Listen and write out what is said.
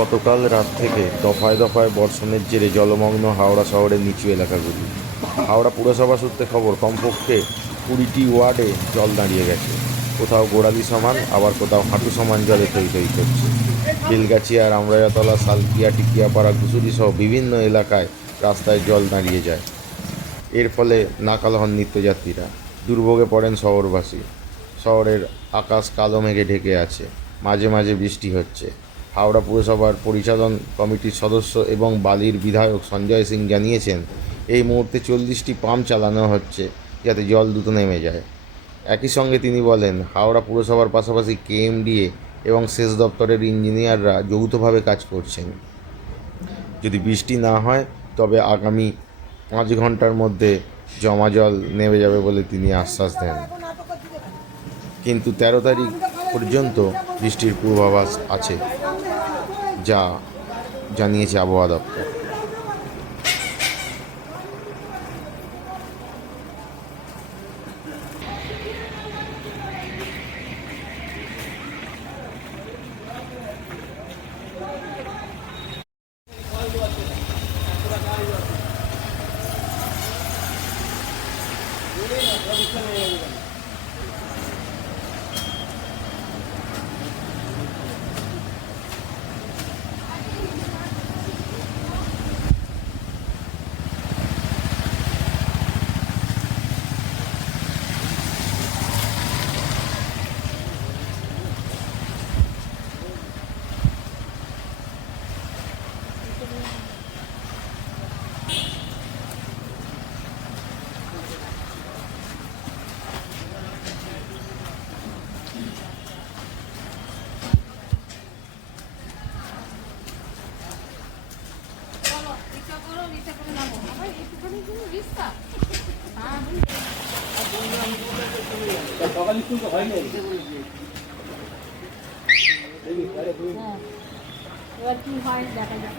গতকাল রাত থেকে দফায় দফায় বর্ষণের জেরে জলমগ্ন হাওড়া শহরের নিচু এলাকাগুলি। হাওড়া পুরসভা সূত্রে খবর, কমপক্ষে 20টি ওয়ার্ডে জল দাঁড়িয়ে গেছে। কোথাও গোড়ালি সমান, আবার কোথাও হাঁটু সমান জলে থই থই করছে। বেলগাছিয়া, রামরাজাতলা, সালকিয়া, টিকিয়াপাড়া, ঘুষুরি সহ বিভিন্ন এলাকায় রাস্তায় জল দাঁড়িয়ে যায়। এর ফলে নাকাল হন নিত্যযাত্রীরা, দুর্ভোগে পড়েন শহরবাসী। শহরের আকাশ কালো মেঘে ঢেকে আছে, মাঝে মাঝে বৃষ্টি হচ্ছে। হাওড়া পুরসভার পরিচালন কমিটির সদস্য এবং বালির বিধায়ক সঞ্জয় সিং জানিয়েছেন, এই মুহূর্তে 40টি পাম্প চালানো হচ্ছে যাতে জল দ্রুত নেমে যায়। একই সঙ্গে তিনি বলেন, হাওড়া পুরসভার পাশাপাশি কেএমডিএ এবং সেচ দপ্তরের ইঞ্জিনিয়াররা যৌথভাবে কাজ করছেন। যদি বৃষ্টি না হয় তবে আগামী 5 ঘন্টার মধ্যে জমা জল নেমে যাবে বলে তিনি আশ্বাস দেন। কিন্তু 13 তারিখ পর্যন্ত বৃষ্টির পূর্বাভাস আছে, যা জানিয়েছে আবহাওয়া দপ্তর। এবার কি হয় দেখা যাক।